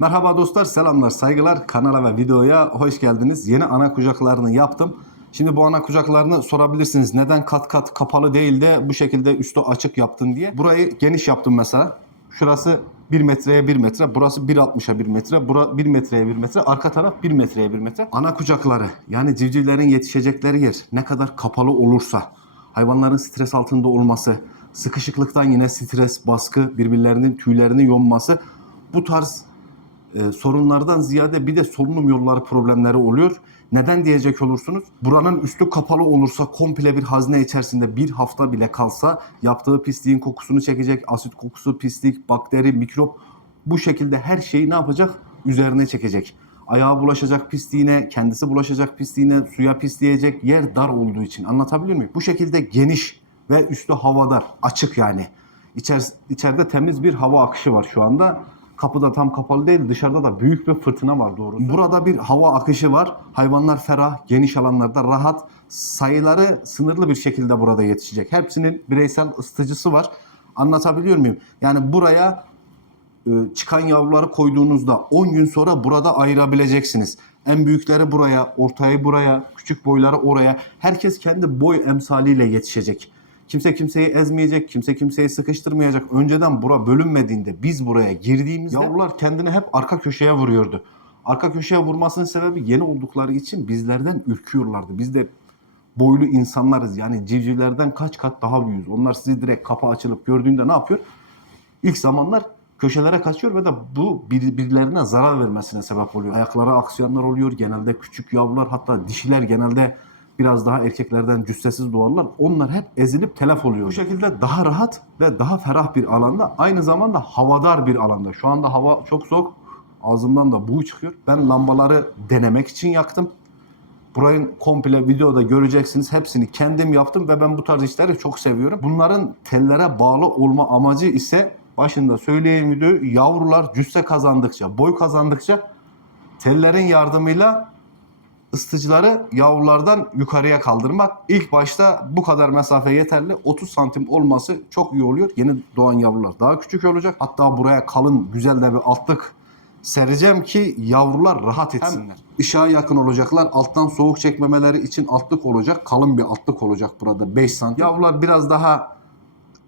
Merhaba dostlar, selamlar, saygılar. Kanala ve videoya hoş geldiniz. Yeni ana kucaklarını yaptım. Şimdi bu ana kucaklarını sorabilirsiniz. Neden kat kat kapalı değil de bu şekilde üstü açık yaptın diye. Burayı geniş yaptım mesela. Şurası 1 metreye 1 metre. Burası 1,60'a 1 metre. Bura 1 metreye 1 metre. Arka taraf 1 metreye 1 metre. Ana kucakları yani civcivlerin yetişecekleri yer ne kadar kapalı olursa, hayvanların stres altında olması, sıkışıklıktan yine stres, baskı, birbirlerinin tüylerini yonması, bu tarz sorunlardan ziyade bir de solunum yolları problemleri oluyor. Neden diyecek olursunuz? Buranın üstü kapalı olursa, komple bir hazne içerisinde bir hafta bile kalsa yaptığı pisliğin kokusunu çekecek. Asit kokusu, pislik, bakteri, mikrop, bu şekilde her şeyi ne yapacak? Üzerine çekecek. Ayağa bulaşacak pisliğine, kendisi bulaşacak pisliğine, suya pisleyecek, yer dar olduğu için. Anlatabiliyor muyum? Bu şekilde geniş ve üstü havadar, açık yani. İçeride temiz bir hava akışı var şu anda. Kapı da tam kapalı değil. Dışarıda da büyük bir fırtına var doğrusu. Burada bir hava akışı var. Hayvanlar ferah, geniş alanlarda rahat. Sayıları sınırlı bir şekilde burada yetişecek. Hepsinin bireysel ısıtıcısı var. Anlatabiliyor muyum? Yani buraya çıkan yavruları koyduğunuzda 10 gün sonra burada ayırabileceksiniz. En büyükleri buraya, ortayı buraya, küçük boyları oraya. Herkes kendi boy emsaliyle yetişecek. Kimse kimseyi ezmeyecek, kimse kimseyi sıkıştırmayacak. Önceden bura bölünmediğinde, biz buraya girdiğimizde yavrular kendini hep arka köşeye vuruyordu. Arka köşeye vurmasının sebebi yeni oldukları için bizlerden ürküyorlardı. Biz de boylu insanlarız, yani civcivlerden kaç kat daha büyüğüz. Onlar sizi direkt kapı açılıp gördüğünde ne yapıyor? İlk zamanlar köşelere kaçıyor ve de bu birilerine zarar vermesine sebep oluyor. Ayaklara aksayanlar oluyor. Genelde küçük yavrular, hatta dişiler genelde biraz daha erkeklerden cüssesiz doğarlar. Onlar hep ezilip telef oluyor. Bu şekilde daha rahat ve daha ferah bir alanda, aynı zamanda havadar bir alanda. Şu anda hava çok soğuk. Ağzımdan da buğu çıkıyor. Ben lambaları denemek için yaktım. Burayı komple videoda göreceksiniz. Hepsini kendim yaptım ve ben bu tarz işleri çok seviyorum. Bunların tellere bağlı olma amacı ise, başında söyleyeyim videoyu, yavrular cüsse kazandıkça, boy kazandıkça tellerin yardımıyla ısıtıcıları yavrulardan yukarıya kaldırmak. İlk başta bu kadar mesafe yeterli. 30 santim olması çok iyi oluyor. Yeni doğan yavrular daha küçük olacak. Hatta buraya kalın güzel de bir altlık sereceğim ki yavrular rahat etsinler. Hem ışığa yakın olacaklar. Alttan soğuk çekmemeleri için altlık olacak. Kalın bir altlık olacak burada, 5 santim. Yavrular biraz daha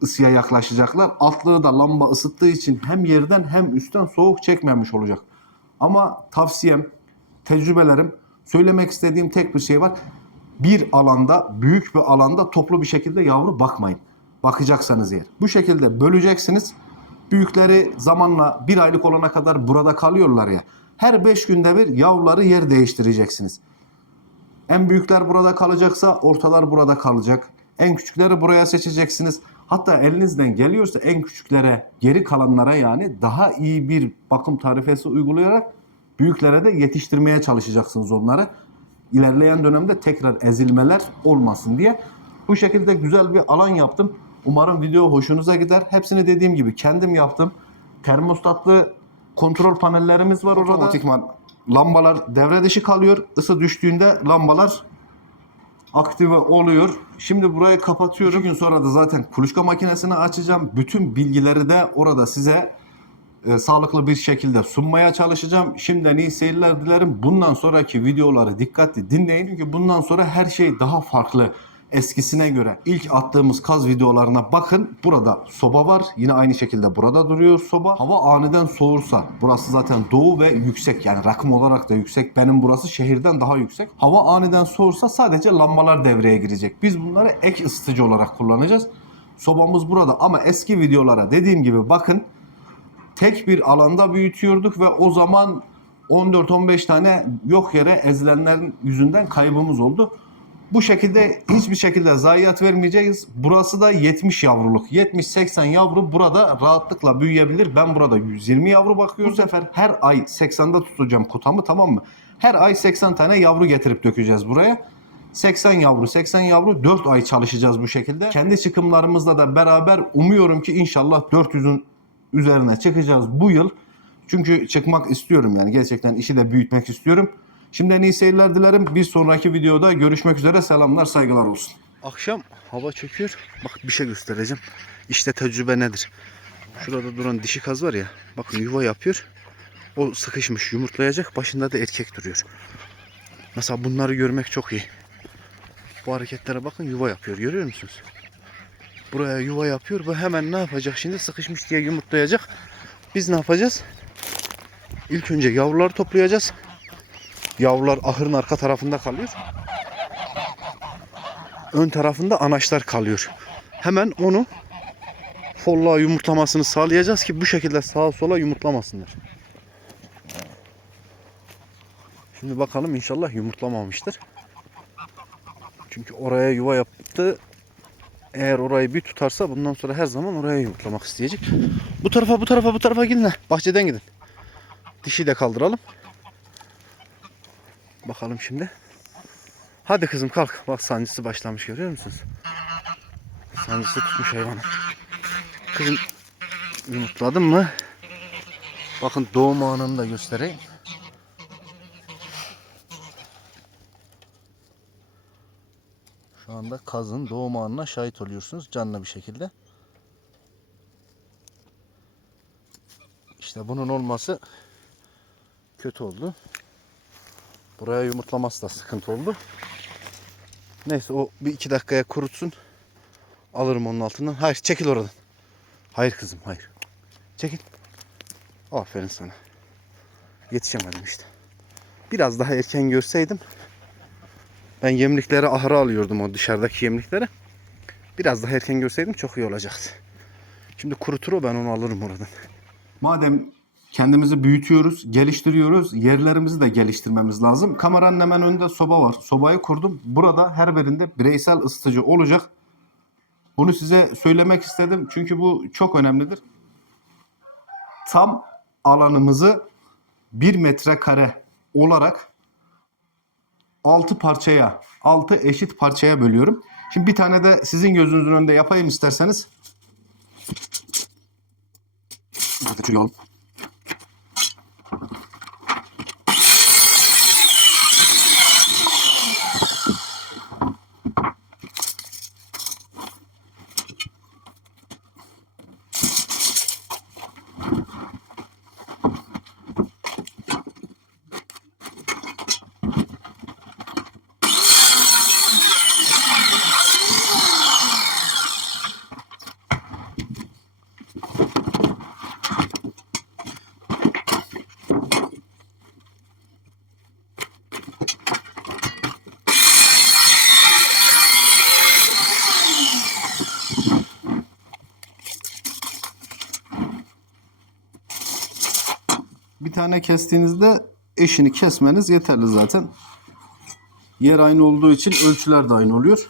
ısıya yaklaşacaklar. Altlığı da lamba ısıttığı için hem yerden hem üstten soğuk çekmemiş olacak. Ama tavsiyem, tecrübelerim, söylemek istediğim tek bir şey var. Bir alanda, büyük bir alanda toplu bir şekilde yavru bakmayın. Bakacaksanız eğer. Bu şekilde böleceksiniz. Büyükleri zamanla 1 aylık olana kadar burada kalıyorlar ya. Her 5 günde bir yavruları yer değiştireceksiniz. En büyükler burada kalacaksa ortalar burada kalacak. En küçükleri buraya seçeceksiniz. Hatta elinizden geliyorsa en küçüklere, geri kalanlara yani daha iyi bir bakım tarifesi uygulayarak büyüklere de yetiştirmeye çalışacaksınız onları. İlerleyen dönemde tekrar ezilmeler olmasın diye. Bu şekilde güzel bir alan yaptım. Umarım video hoşunuza gider. Hepsini dediğim gibi kendim yaptım. Termostatlı kontrol panellerimiz var orada. Otomatikman lambalar devre dışı kalıyor. Isı düştüğünde lambalar aktive oluyor. Şimdi burayı kapatıyorum. 2 gün sonra da zaten kuluçka makinesini açacağım. Bütün bilgileri de orada size sağlıklı bir şekilde sunmaya çalışacağım. Şimdiden iyi seyirler dilerim. Bundan sonraki videoları dikkatli dinleyin. Çünkü bundan sonra her şey daha farklı. Eskisine göre ilk attığımız kaz videolarına bakın. Burada soba var. Yine aynı şekilde burada duruyor soba. Hava aniden soğursa, burası zaten doğu ve yüksek, yani rakım olarak da yüksek. Benim burası şehirden daha yüksek. Hava aniden soğursa sadece lambalar devreye girecek. Biz bunları ek ısıtıcı olarak kullanacağız. Sobamız burada ama eski videolara dediğim gibi bakın. Tek bir alanda büyütüyorduk ve o zaman 14-15 tane yok yere ezilenlerin yüzünden kaybımız oldu. Bu şekilde hiçbir şekilde zayiat vermeyeceğiz. Burası da 70 yavruluk. 70-80 yavru burada rahatlıkla büyüyebilir. Ben burada 120 yavru bakıyorum. Bu sefer her ay 80'de tutacağım kotamı, tamam mı? Her ay 80 tane yavru getirip dökeceğiz buraya. 80 yavru 80 yavru 4 ay çalışacağız bu şekilde. Kendi çıkımlarımızla da beraber umuyorum ki inşallah 400'ün üzerine çıkacağız bu yıl. Çünkü çıkmak istiyorum, yani gerçekten işi de büyütmek istiyorum. Şimdiden iyi seyirler dilerim. Bir sonraki videoda görüşmek üzere. Selamlar, saygılar olsun. Akşam hava çöküyor. Bak bir şey göstereceğim. İşte tecrübe nedir? Şurada duran dişi kaz var ya. Bakın yuva yapıyor. O sıkışmış, yumurtlayacak. Başında da erkek duruyor. Mesela bunları görmek çok iyi. Bu hareketlere bakın, yuva yapıyor. Görüyor musunuz? Buraya yuva yapıyor. Bu hemen ne yapacak şimdi? Sıkışmış diye yumurtlayacak. Biz ne yapacağız? İlk önce yavruları toplayacağız. Yavrular ahırın arka tarafında kalıyor. Ön tarafında anaçlar kalıyor. Hemen onu folluğa yumurtlamasını sağlayacağız ki bu şekilde sağa sola yumurtlamasınlar. Şimdi bakalım, inşallah yumurtlamamıştır. Çünkü oraya yuva yaptı. Eğer orayı bir tutarsa bundan sonra her zaman oraya yumurtlamak isteyecek. Bu tarafa gidin. Bahçeden gidin. Dişi de kaldıralım. Bakalım şimdi. Hadi kızım kalk. Bak sancısı başlamış, görüyor musunuz? Sancısı tutmuş hayvanı. Kızım yumurtladın mı? Bakın doğum anını da göstereyim. Şu anda kazın doğum anına şahit oluyorsunuz canlı bir şekilde. İşte bunun olması kötü oldu. Buraya yumurtlaması da sıkıntı oldu. Neyse, o bir iki dakikaya kurutsun. Alırım onun altından. Hayır, çekil oradan. Hayır kızım, hayır. Çekil. Aferin sana. Yetişemedim işte. Biraz daha erken görseydim. Ben yemlikleri ahıra alıyordum, o dışarıdaki yemlikleri. Biraz daha erken görseydim çok iyi olacaktı. Şimdi kurutur o, ben onu alırım oradan. Madem kendimizi büyütüyoruz, geliştiriyoruz, yerlerimizi de geliştirmemiz lazım. Kameranın hemen önünde soba var. Sobayı kurdum. Burada her birinde bireysel ısıtıcı olacak. Bunu size söylemek istedim. Çünkü bu çok önemlidir. Tam alanımızı 1 metrekare olarak 6 parçaya, 6 eşit parçaya bölüyorum. Şimdi bir tane de sizin gözünüzün önünde yapayım isterseniz. Hadi şöyle alalım. Bir tane kestiğinizde eşini kesmeniz yeterli zaten. Yer aynı olduğu için ölçüler de aynı oluyor.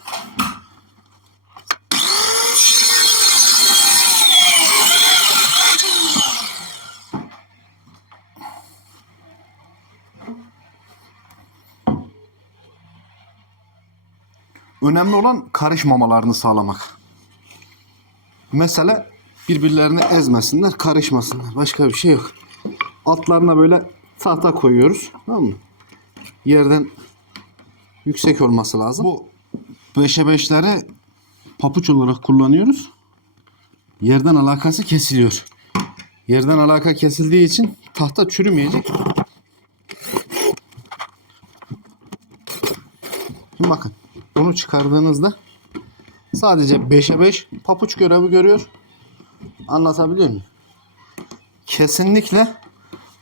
Önemli olan karışmamalarını sağlamak. Mesela birbirlerini ezmesinler, karışmasınlar. Başka bir şey yok. Altlarına böyle tahta koyuyoruz. Tamam mı? Yerden yüksek olması lazım. Bu 5'e 5'leri papuç olarak kullanıyoruz. Yerden alakası kesiliyor. Yerden alaka kesildiği için tahta çürümeyecek. Şimdi bakın. Bunu çıkardığınızda sadece 5'e 5 papuç görevi görüyor. Anlatabiliyor muyum? Kesinlikle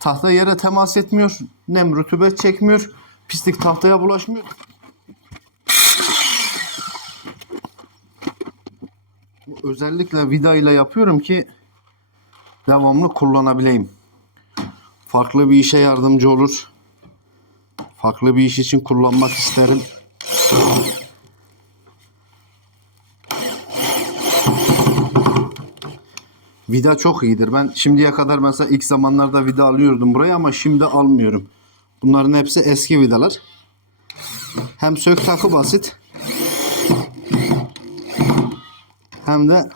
tahta yere temas etmiyor. Nem, rutubet çekmiyor. Pislik tahtaya bulaşmıyor. Özellikle vida ile yapıyorum ki devamlı kullanabileyim. Farklı bir işe yardımcı olur. Farklı bir iş için kullanmak isterim. Vida çok iyidir. Ben şimdiye kadar mesela ilk zamanlarda vida alıyordum buraya ama şimdi almıyorum. Bunların hepsi eski vidalar. Hem sök takı basit. Hem de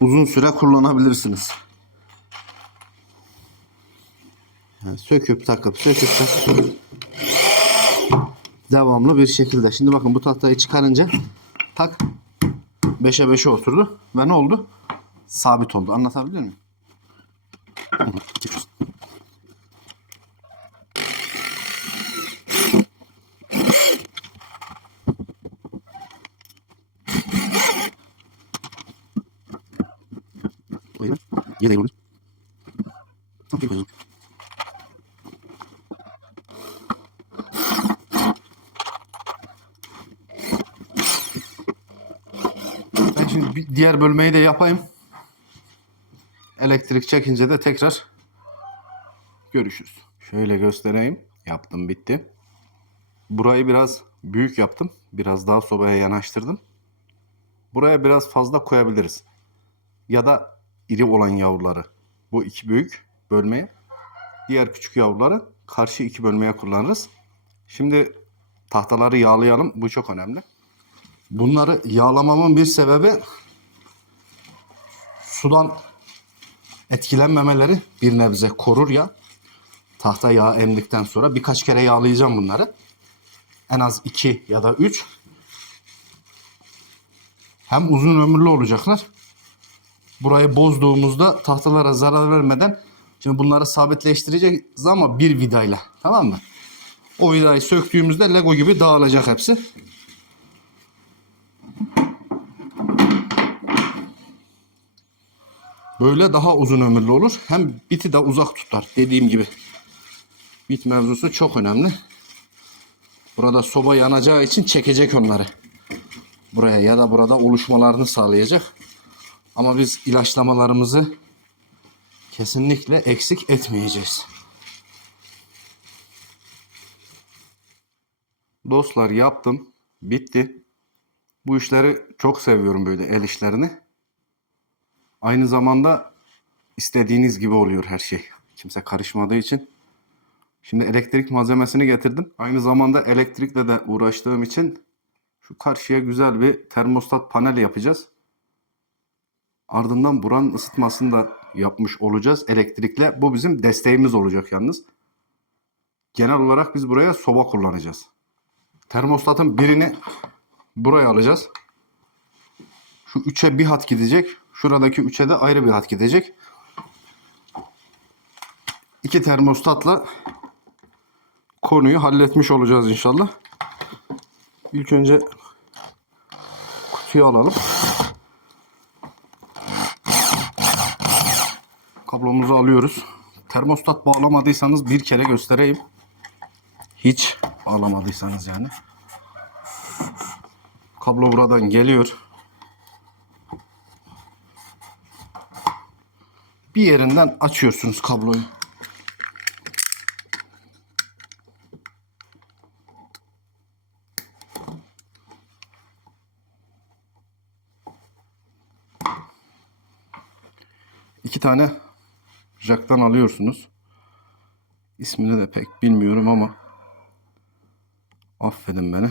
uzun süre kullanabilirsiniz. Yani söküp takıp devamlı bir şekilde. Şimdi bakın bu tahtayı çıkarınca tak 5'e 5'e oturdu ve ne oldu? Sabit oldu. Anlatabiliyor muyum? Buyurun. Yedeğimiz. Çok iyi. Ben şimdi bir diğer bölmeyi de yapayım. Elektrik çekince de tekrar görüşürüz. Şöyle göstereyim. Yaptım, bitti. Burayı biraz büyük yaptım. Biraz daha sobaya yanaştırdım. Buraya biraz fazla koyabiliriz. Ya da iri olan yavruları bu iki büyük bölmeye, diğer küçük yavruları karşı iki bölmeye kullanırız. Şimdi tahtaları yağlayalım. Bu çok önemli. Bunları yağlamamın bir sebebi sudan etkilenmemeleri, bir nebze korur ya. Tahta yağ emdikten sonra birkaç kere yağlayacağım bunları. En az 2 ya da 3. Hem uzun ömürlü olacaklar. Burayı bozduğumuzda tahtalara zarar vermeden, şimdi bunları sabitleştireceğiz ama bir vidayla, tamam mı? O vidayı söktüğümüzde Lego gibi dağılacak hepsi. Böyle daha uzun ömürlü olur. Hem biti de uzak tutar. Dediğim gibi. Bit mevzusu çok önemli. Burada soba yanacağı için çekecek onları. Buraya ya da burada oluşmalarını sağlayacak. Ama biz ilaçlamalarımızı kesinlikle eksik etmeyeceğiz. Dostlar, yaptım. Bitti. Bu işleri çok seviyorum, böyle el işlerini. Aynı zamanda istediğiniz gibi oluyor her şey. Kimse karışmadığı için. Şimdi elektrik malzemesini getirdim. Aynı zamanda elektrikle de uğraştığım için şu karşıya güzel bir termostat panel yapacağız. Ardından buranın ısıtmasını da yapmış olacağız elektrikle. Bu bizim desteğimiz olacak yalnız. Genel olarak biz buraya soba kullanacağız. Termostatın birini buraya alacağız. Şu 3'e bir hat gidecek. Şuradaki 3'e de ayrı bir hat gidecek. İki termostatla konuyu halletmiş olacağız inşallah. İlk önce kutuyu alalım. Kablomuzu alıyoruz. Termostat bağlamadıysanız bir kere göstereyim. Hiç bağlamadıysanız yani. Kablo buradan geliyor. Bir yerinden açıyorsunuz kabloyu. İki tane jack'tan alıyorsunuz. İsmini de pek bilmiyorum ama affedin beni.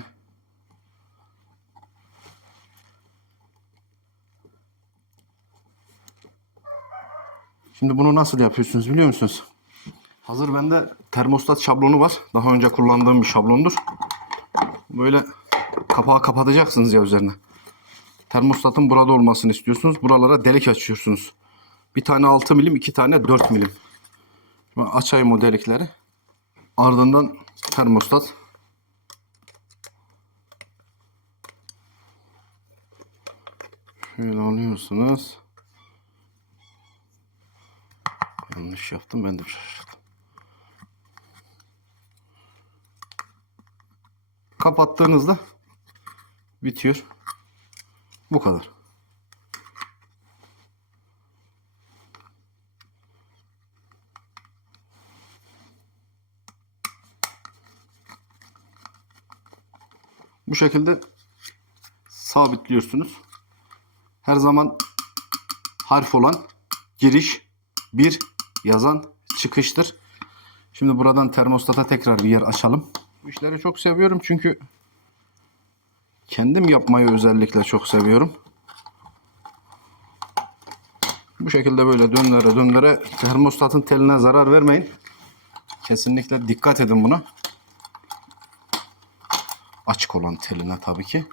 Şimdi bunu nasıl yapıyorsunuz biliyor musunuz? Hazır bende termostat şablonu var. Daha önce kullandığım bir şablondur. Böyle kapağı kapatacaksınız ya üzerine. Termostatın burada olmasını istiyorsunuz. Buralara delik açıyorsunuz. Bir tane 6 milim, iki tane 4 milim. Şimdi açayım o delikleri. Ardından termostat. Şöyle alıyorsunuz. Yanlış yaptım, ben de şaşırdım. Kapattığınızda bitiyor. Bu kadar. Bu şekilde sabitliyorsunuz. Her zaman harf olan giriş 1 yazan çıkıştır. Şimdi buradan termostata tekrar bir yer açalım. Bu işleri çok seviyorum çünkü kendim yapmayı özellikle çok seviyorum. Bu şekilde böyle dönlere dönlere, termostatın teline zarar vermeyin. Kesinlikle dikkat edin buna. Açık olan teline tabii ki.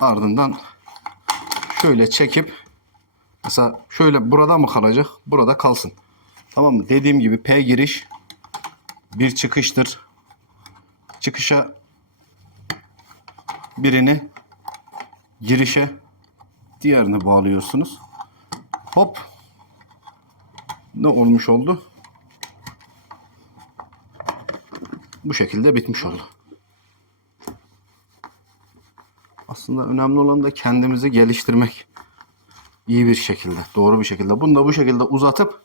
Ardından şöyle çekip Mesela şöyle burada mı kalacak? Burada kalsın. Tamam mı? Dediğim gibi P giriş bir çıkıştır. Çıkışa birini, girişe diğerini bağlıyorsunuz. Hop. Ne olmuş oldu? Bu şekilde bitmiş oldu. Aslında önemli olan da kendimizi geliştirmek. İyi bir şekilde, doğru bir şekilde. Bunu da bu şekilde uzatıp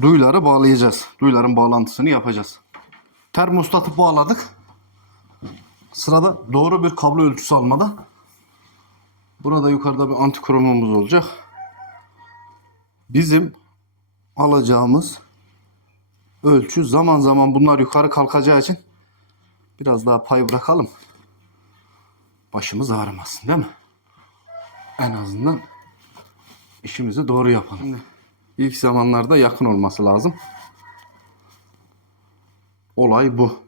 duyuları bağlayacağız. Duyuların bağlantısını yapacağız. Termostatı bağladık. Sırada doğru bir kablo ölçüsü almada. Burada yukarıda bir antikromumuz olacak. Bizim alacağımız ölçü zaman zaman bunlar yukarı kalkacağı için biraz daha pay bırakalım. Başımız ağrımasın değil mi? En azından işimizi doğru yapalım. İlk zamanlarda yakın olması lazım. Olay bu.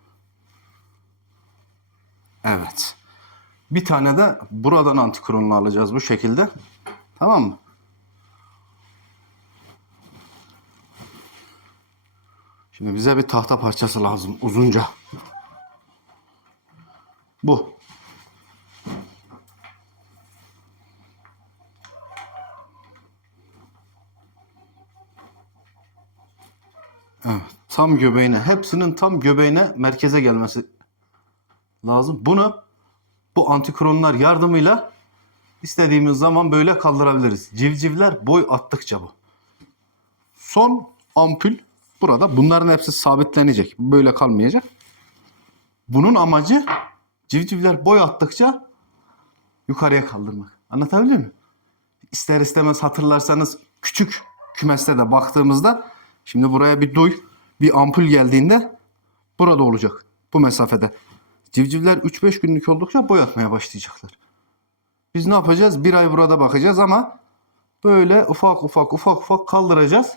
Evet. Bir tane de buradan antikronunu alacağız bu şekilde. Tamam mı? Şimdi bize bir tahta parçası lazım uzunca. Bu. Evet. Tam göbeğine, hepsinin tam göbeğine, merkeze gelmesi lazım. Bunu bu antikronlar yardımıyla istediğimiz zaman böyle kaldırabiliriz. Civcivler boy attıkça bu. Son ampul burada. Bunların hepsi sabitlenecek. Böyle kalmayacak. Bunun amacı civcivler boy attıkça yukarıya kaldırmak. Anlatabiliyor muyum? İster istemez hatırlarsanız küçük kümeste de baktığımızda şimdi buraya bir duy, bir ampul geldiğinde burada olacak. Bu mesafede. Civcivler 3-5 günlük oldukça boy atmaya başlayacaklar. Biz ne yapacağız? Bir ay burada bakacağız ama böyle ufak ufak kaldıracağız.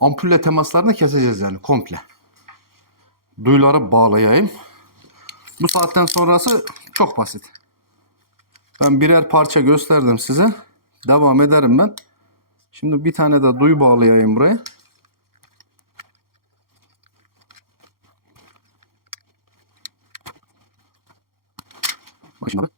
Ampulle temaslarını keseceğiz yani komple. Duyuları bağlayayım. Bu saatten sonrası çok basit. Ben birer parça gösterdim size. Devam ederim ben. Şimdi bir tane de duyu bağlayayım buraya. Bak şimdi abi.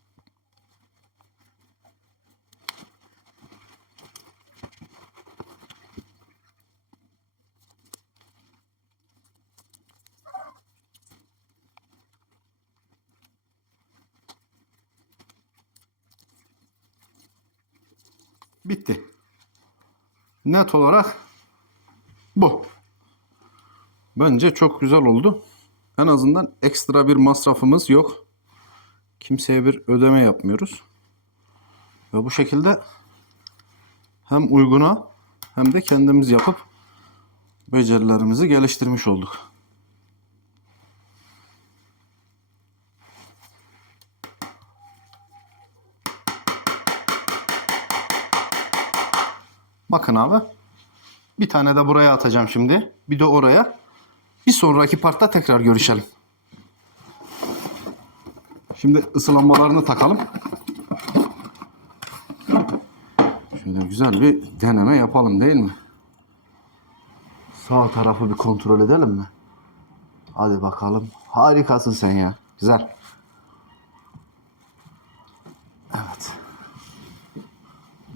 Bitti. Net olarak bu. Bence çok güzel oldu. En azından ekstra bir masrafımız yok. Kimseye bir ödeme yapmıyoruz. Ve bu şekilde hem uyguna hem de kendimiz yapıp becerilerimizi geliştirmiş olduk. Bakın abi. Bir tane de buraya atacağım şimdi. Bir de oraya. Bir sonraki partta tekrar görüşelim. Şimdi ısılanmalarını takalım. Şöyle güzel bir deneme yapalım değil mi? Sağ tarafı bir kontrol edelim mi? Hadi bakalım. Harikasın sen ya. Güzel. Evet.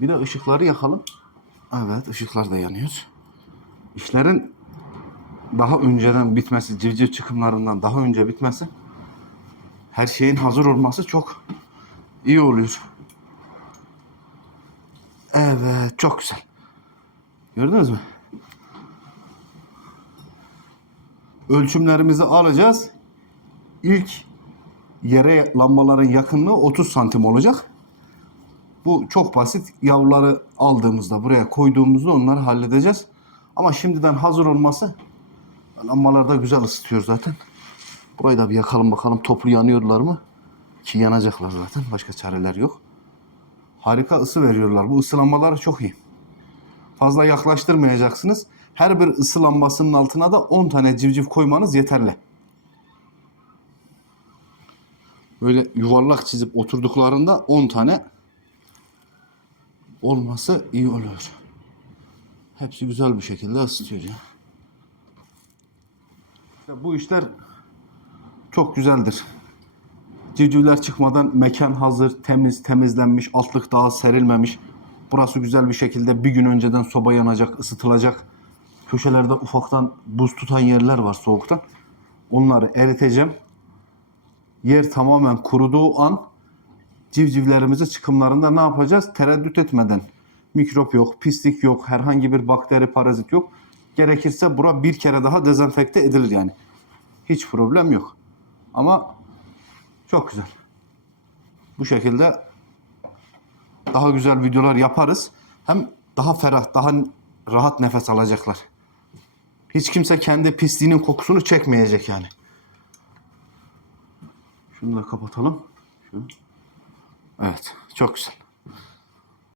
Bir de ışıkları yakalım. Evet, ışıklar da yanıyor. İşlerin daha önceden bitmesi, civciv çıkımlarından daha önce bitmesi, her şeyin hazır olması çok iyi oluyor. Evet, çok güzel. Gördünüz mü? Ölçümlerimizi alacağız. İlk yere lambaların yakınlığı 30 santim olacak. Bu çok basit. Yavruları aldığımızda, buraya koyduğumuzda onları halledeceğiz. Ama şimdiden hazır olması, lambalar da güzel ısıtıyor zaten. Burayı da bir yakalım bakalım, toplu yanıyorlar mı? Ki yanacaklar zaten. Başka çareler yok. Harika ısı veriyorlar. Bu ısı lambaları çok iyi. Fazla yaklaştırmayacaksınız. Her bir ısı lambasının altına da 10 tane civciv koymanız yeterli. Böyle yuvarlak çizip oturduklarında 10 tane olması iyi oluyor. Hepsi güzel bir şekilde ısıtıyor ya. İşte bu işler çok güzeldir. Civcivler çıkmadan mekan hazır, temiz, temizlenmiş, altlık daha serilmemiş. Burası güzel bir şekilde bir gün önceden soba yanacak, ısıtılacak. Köşelerde ufaktan buz tutan yerler var soğuktan. Onları eriteceğim. Yer tamamen kuruduğu an civcivlerimizi çıkımlarında ne yapacağız? Tereddüt etmeden. Mikrop yok, pislik yok, herhangi bir bakteri, parazit yok. Gerekirse bura bir kere daha dezenfekte edilir yani. Hiç problem yok. Ama çok güzel. Bu şekilde daha güzel videolar yaparız. Hem daha ferah, daha rahat nefes alacaklar. Hiç kimse kendi pisliğinin kokusunu çekmeyecek yani. Şunu da kapatalım. Evet, çok güzel.